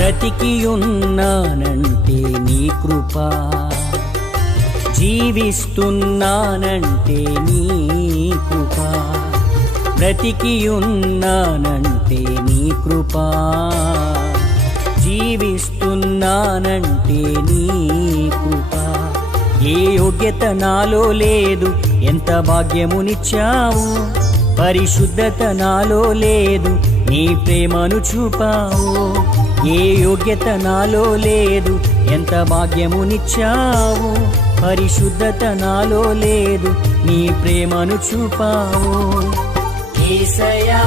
బ్రతికియున్నానంటే నీ కృప, జీవిస్తున్నానంటే నీ కృప, బ్రతికియున్నానంటే నీ కృప, జీవిస్తున్నానంటే నీ కృప. ఏ యోగ్యత నాలో లేదు, ఎంత భాగ్యమునిచ్చావు, పరిశుద్ధత నాలో లేదు, నీ ప్రేమను చూపావు. ఏ యోగ్యత నాలో లేదు, ఎంత భాగ్యమునిచ్చావు, పరిశుద్ధత నాలో లేదు, నీ ప్రేమను చూపావు. యేసయ్యా